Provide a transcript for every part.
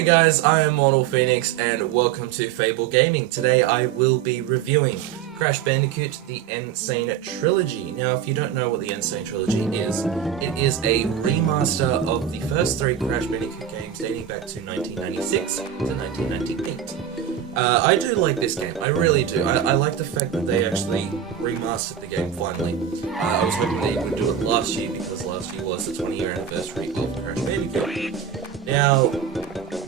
Hey guys, I am Mortal Phoenix and welcome to Fable Gaming. Today I will be reviewing Crash Bandicoot, the N.Sane Trilogy. Now if you don't know what the N.Sane Trilogy is, it is a remaster of the first three Crash Bandicoot games dating back to 1996 to 1998. I do like this game, I really do. I like the fact that they actually remastered the game finally. I was hoping they would do it last year because last year was the 20-year anniversary of Crash Bandicoot. Now,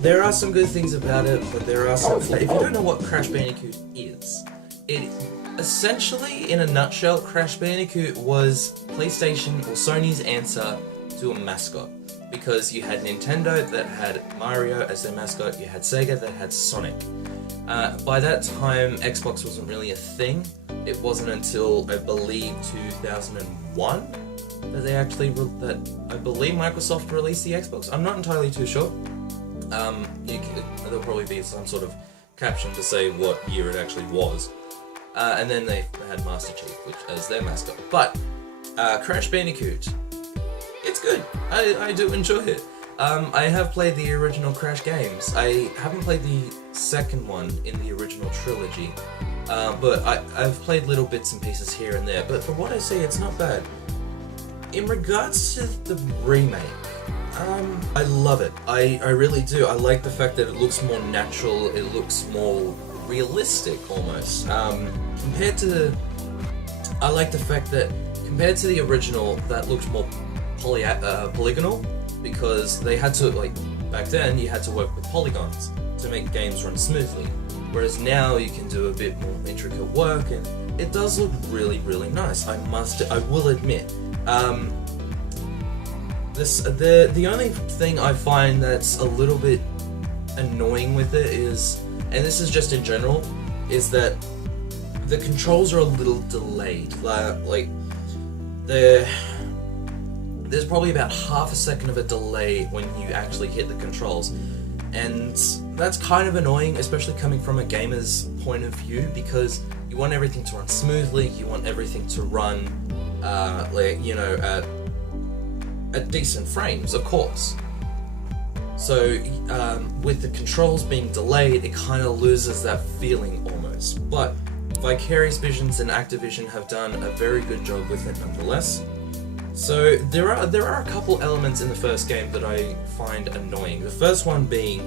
there are some good things about it, but there are some... If you don't know what Crash Bandicoot is, it essentially, in a nutshell, Crash Bandicoot was PlayStation or Sony's answer to a mascot. Because you had Nintendo that had Mario as their mascot, you had Sega that had Sonic. By that time, Xbox wasn't really a thing. It wasn't until, I believe, 2001 that they actually, I believe Microsoft released the Xbox. I'm not entirely too sure. There'll probably be some sort of caption to say what year it actually was. And then they had Master Chief, which as their mascot. But, Crash Bandicoot, it's good. I do enjoy it. I have played the original Crash games. I haven't played the second one in the original trilogy, but I've played little bits and pieces here and there, but from what I see, it's not bad. In regards to the remake, I love it. I really do. I like the fact that it looks more natural, it looks more realistic almost. I like the fact that compared to the original, that looked more polygonal, because they had to, back then, you had to work with polygons to make games run smoothly. Whereas now you can do a bit more intricate work, and it does look really, really nice. I will admit. The only thing I find that's a little bit annoying with it is, and this is just in general, is that the controls are a little delayed. There's probably about half a second of a delay when you actually hit the controls, and that's kind of annoying, especially coming from a gamer's point of view, because you want everything to run smoothly, you want everything to run at decent frames, of course. So with the controls being delayed, it kind of loses that feeling almost. But Vicarious Visions and Activision have done a very good job with it nonetheless. So there are a couple elements in the first game that I find annoying. The first one being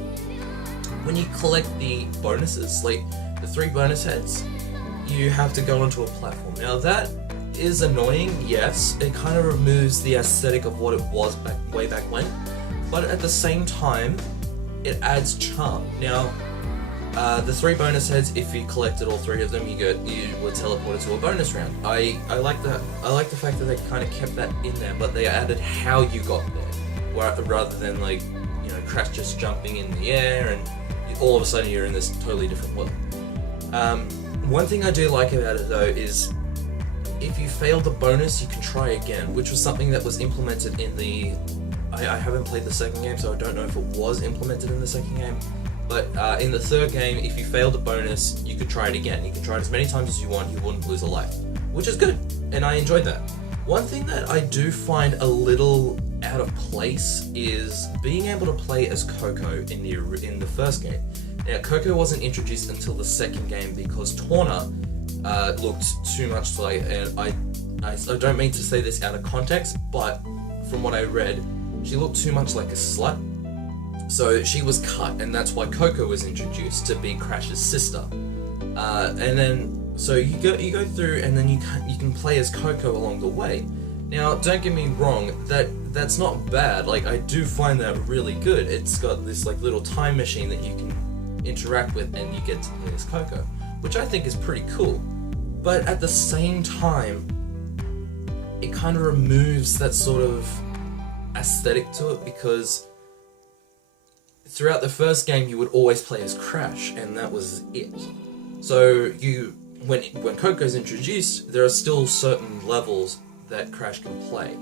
when you collect the bonuses, like the 3 bonus heads, you have to go onto a platform. Now that is annoying, yes. It kind of removes the aesthetic of what it was way back when, but at the same time, it adds charm. Now, the 3 bonus heads, if you collected all 3 of them, you were teleported to a bonus round. I like that. I like the fact that they kind of kept that in there, but they added how you got there, rather than Crash just jumping in the air and all of a sudden you're in this totally different world. One thing I do like about it though is, if you fail the bonus, you can try again, which was something that was implemented in the... I haven't played the second game, so I don't know if it was implemented in the second game, but in the third game, if you failed the bonus, you could try it again. You could try it as many times as you want, you wouldn't lose a life, which is good, and I enjoyed that. One thing that I do find a little out of place is being able to play as Coco in the first game. Now, Coco wasn't introduced until the second game because Torna looked too much like, and I don't mean to say this out of context, but from what I read, she looked too much like a slut. So she was cut, and that's why Coco was introduced to be Crash's sister. And then so you go through, and then you can play as Coco along the way. Now, don't get me wrong, that's not bad. I do find that really good. It's got this little time machine that you can interact with, and you get to play as Coco, which I think is pretty cool. But at the same time, it kind of removes that sort of aesthetic to it, because throughout the first game you would always play as Crash, and that was it. So when Coco's introduced, there are still certain levels that Crash can play.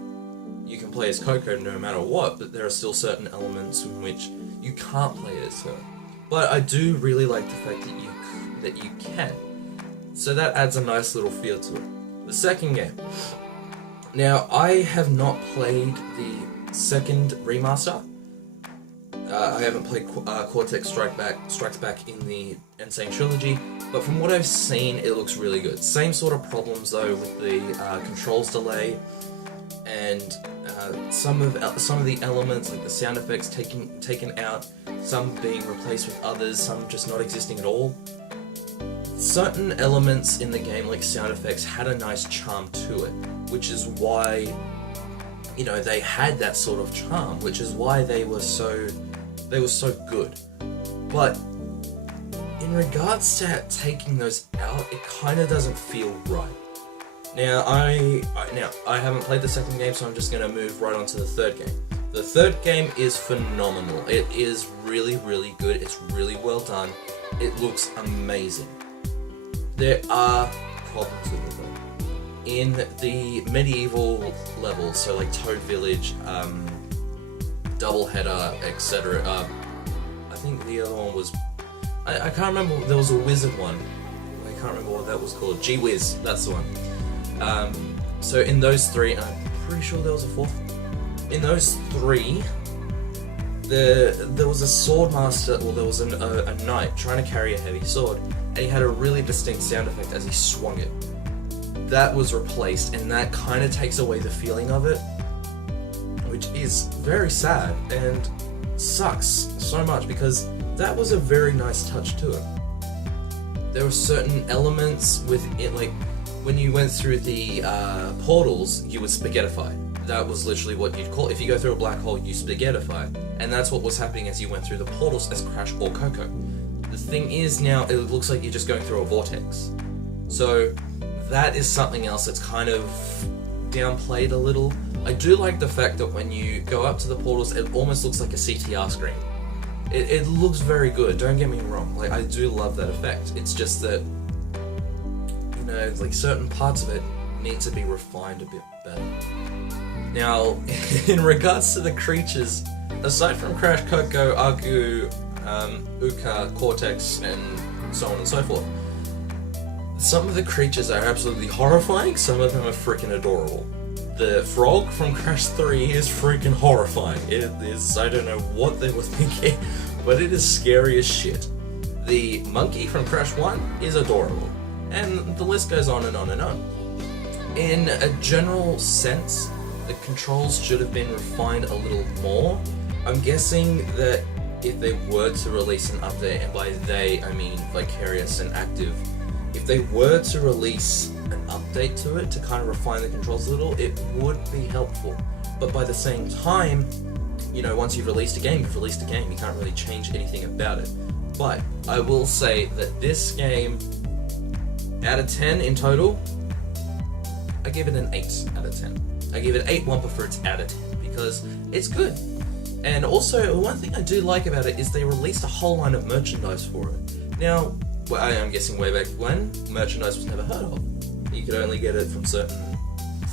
You can play as Coco no matter what, but there are still certain elements in which you can't play as her. But I do really like the fact that you can. So that adds a nice little feel to it. The second game. Now, I have not played the second remaster, I haven't played Cortex Strikes Back in the N.Sane Trilogy, but from what I've seen, it looks really good. Same sort of problems though with the controls delay, and some of the elements, like the sound effects, taken out, some being replaced with others, some just not existing at all. Certain elements in the game, like sound effects, had a nice charm to it, which is why, you know, they had that sort of charm, which is why they were so good. But in regards to taking those out, it kind of doesn't feel right. Now, I haven't played the second game, so I'm just going to move right on to the third game. The third game is phenomenal. It is really, really good. It's really well done. It looks amazing. There are problems with it though. In the medieval levels, so like Toad Village, Doubleheader, etc. I think the other one was... I can't remember, there was a wizard one. I can't remember what that was called. Gee Whiz, that's the one. So in those three, and I'm pretty sure there was a fourth. In those three, there was a sword master, or there was a knight trying to carry a heavy sword, and he had a really distinct sound effect as he swung it. That was replaced, and that kind of takes away the feeling of it, which is very sad and sucks so much, because that was a very nice touch to it. There were certain elements with it, like when you went through the portals, you would spaghettify. That was literally what you'd call it. If you go through a black hole, you spaghettify. And that's what was happening as you went through the portals as Crash or Coco. The thing is, now it looks like you're just going through a vortex. So that is something else that's kind of downplayed a little. I do like the fact that when you go up to the portals, it almost looks like a CTR screen. It looks very good, don't get me wrong. Like, I do love that effect. It's just that, you know, like certain parts of it need to be refined a bit better. Now, in regards to the creatures, aside from Crash, Coco, Aku, Uka, Cortex, and so on and so forth, some of the creatures are absolutely horrifying, some of them are freaking adorable. The frog from Crash 3 is freaking horrifying. It is, I don't know what they were thinking, but it is scary as shit. The monkey from Crash 1 is adorable, and the list goes on and on and on. In a general sense, the controls should have been refined a little more. I'm guessing that if they were to release an update, and by they I mean Vicarious and Active, if they were to release an update to it to kind of refine the controls a little, it would be helpful. But by the same time, you know, once you've released a game, you've released a game. You can't really change anything about it. But I will say that this game, out of 10 in total, I give it an 8 out of 10. I give it 8 Wumpa Fruits out of 10 because it's good. And also, one thing I do like about it is they released a whole line of merchandise for it. Now, well, I'm guessing way back when, merchandise was never heard of. You could only get it from certain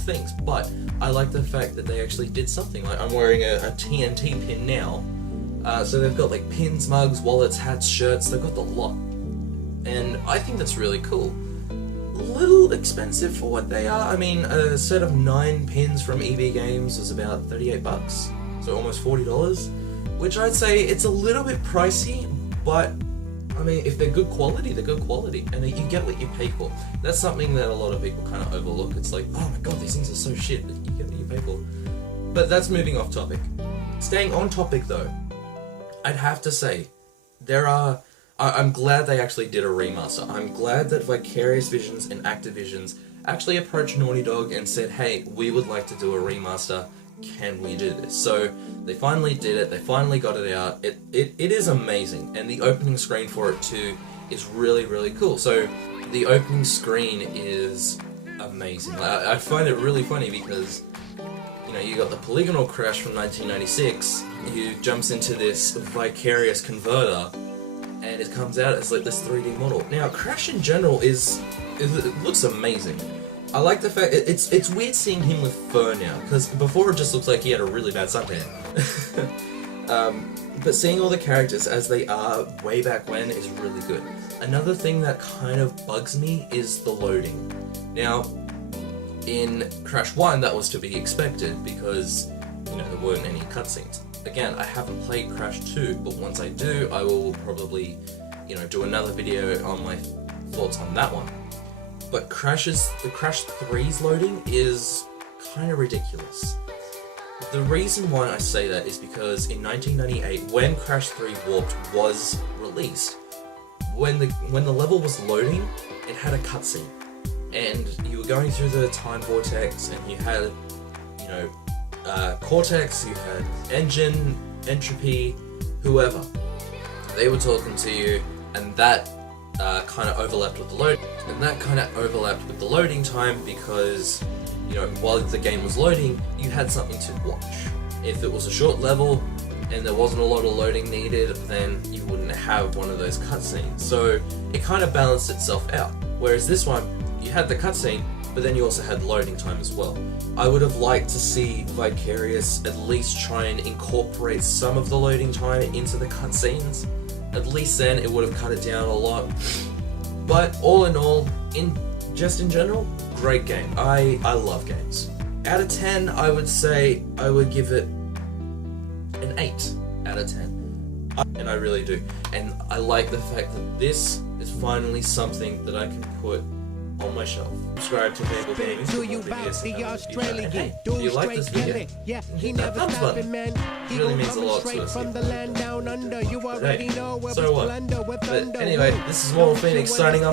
things. But I like the fact that they actually did something. Like, I'm wearing a TNT pin now. So they've got like pins, mugs, wallets, hats, shirts, they've got the lot. And I think that's really cool. A little expensive for what they are. I mean, a set of 9 pins from EB Games was about $38, so almost $40, which I'd say it's a little bit pricey, but I mean, if they're good quality, they're good quality, and you get what you pay for. That's something that a lot of people kind of overlook. It's like, oh my god, these things are so shit, but you get what you pay for. But that's moving off topic. Staying on topic though, I'd have to say, I'm glad they actually did a remaster. I'm glad that Vicarious Visions and Activisions actually approached Naughty Dog and said, hey, we would like to do a remaster, can we do this? So they finally did it, they finally got it out. It is amazing, and the opening screen for it too is really, really cool. So the opening screen is amazing. I find it really funny because, you know, you got the polygonal Crash from 1996, who jumps into this Vicarious converter, and it comes out as like this 3D model. Now, Crash in general it looks amazing. I like the fact it's weird seeing him with fur now, because before it just looks like he had a really bad suntan. But seeing all the characters as they are way back when is really good. Another thing that kind of bugs me is the loading. Now, in Crash 1 that was to be expected because, you know, there weren't any cutscenes. again, I haven't played Crash 2, but once I do, I will probably, do another video on my thoughts on that one. But the Crash 3's loading is kind of ridiculous. The reason why I say that is because in 1998, when Crash 3 Warped was released, when the level was loading, it had a cutscene, and you were going through the time vortex, and you had, Cortex, you had Engine, Entropy, whoever. They were talking to you, and that kind of overlapped with the load, and that kind of overlapped with the loading time because, while the game was loading, you had something to watch. If it was a short level and there wasn't a lot of loading needed, then you wouldn't have one of those cutscenes. So it kind of balanced itself out. Whereas this one, you had the cutscene, but then you also had loading time as well. I would have liked to see Vicarious at least try and incorporate some of the loading time into the cutscenes. At least then it would have cut it down a lot. But all in all, in general, great game. I love games. Out of 10, I would say I would give it an 8 out of 10. And I really do. And I like the fact that this is finally something that I can put on my shelf. Subscribe to Fable Gaming for more videos. And hey, if you like this video, hit that thumbs button. It really means a lot to us. But hey, so what? But anyway, this is Moral Phoenix signing off.